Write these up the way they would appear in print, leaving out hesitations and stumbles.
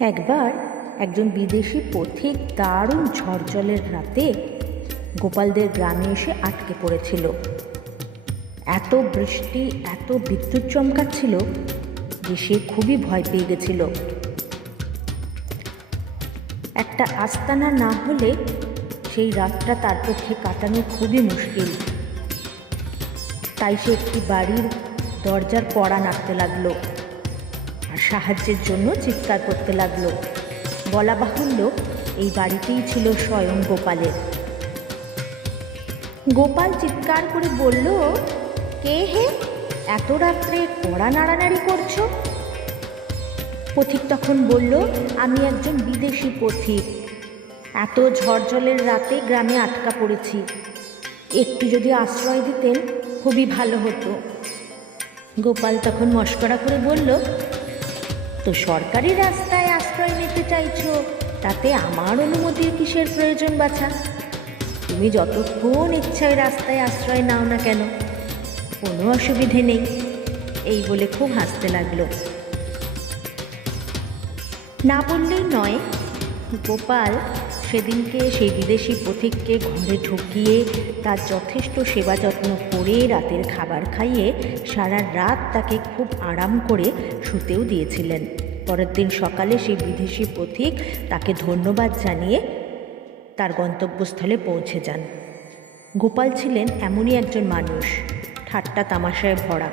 একবার একজন বিদেশি পথিক দারুণ ঝড়-জলের রাতে গোপালদের গ্রামে এসে আটকে পড়েছিল। এত বৃষ্টি, এত বিদ্যুৎ চমকাচ্ছিল যে সে খুবই ভয় পেয়ে গেছিল। একটা আস্তানা না হলে সেই রাতটা তার পক্ষে কাটানো খুবই মুশকিল। তাই সে একটি বাড়ির দরজার কড়া নাড়তে লাগলো আর সাহায্যের জন্য চিৎকার করতে লাগলো। বলা বাহুল্য, এই বাড়িতেই ছিল স্বয়ং গোপালের। গোপাল চিৎকার করে বলল, কে হে, এত রাত্রে কড়া নাড়ানাড়ি করছো? পথিক তখন বলল, আমি একজন বিদেশি পথিক, এত ঝড় জলের রাতে গ্রামে আটকা পড়েছি, একটু যদি আশ্রয় দিতেন খুবই ভালো হতো। গোপাল তখন মশকরা করে বলল, তো সরকারি রাস্তায় আশ্রয় নিতে চাইছো, তাতে আমার অনুমতির কিসের প্রয়োজন বাছা? তুমি যতক্ষণ ইচ্ছায় রাস্তায় আশ্রয় নাও না কেন, কোনো অসুবিধে নেই। এই বলে খুব হাসতে লাগলো। না বললেই নয়, গোপাল সেদিনকে সেই বিদেশি পথিককে ঘরে ঢুকিয়ে তার যথেষ্ট সেবা যত্ন করে রাতের খাবার খাইয়ে সারা রাত তাকে খুব আরাম করে শুতেও দিয়েছিলেন। পরের দিন সকালে সেই বিদেশি পথিক তাকে ধন্যবাদ জানিয়ে তার গন্তব্যস্থলে পৌঁছে যান। গোপাল ছিলেন এমনই একজন মানুষ, ঠাট্টা তামাশায় ভরা।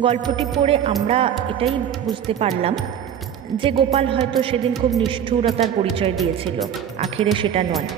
গল্পটি পড়ে আমরা এটাই বুঝতে পারলাম যে গোপাল হয়তো সেদিন খুব নিষ্ঠুরতার পরিচয় দিয়েছিল, আখেরে সেটা নয়।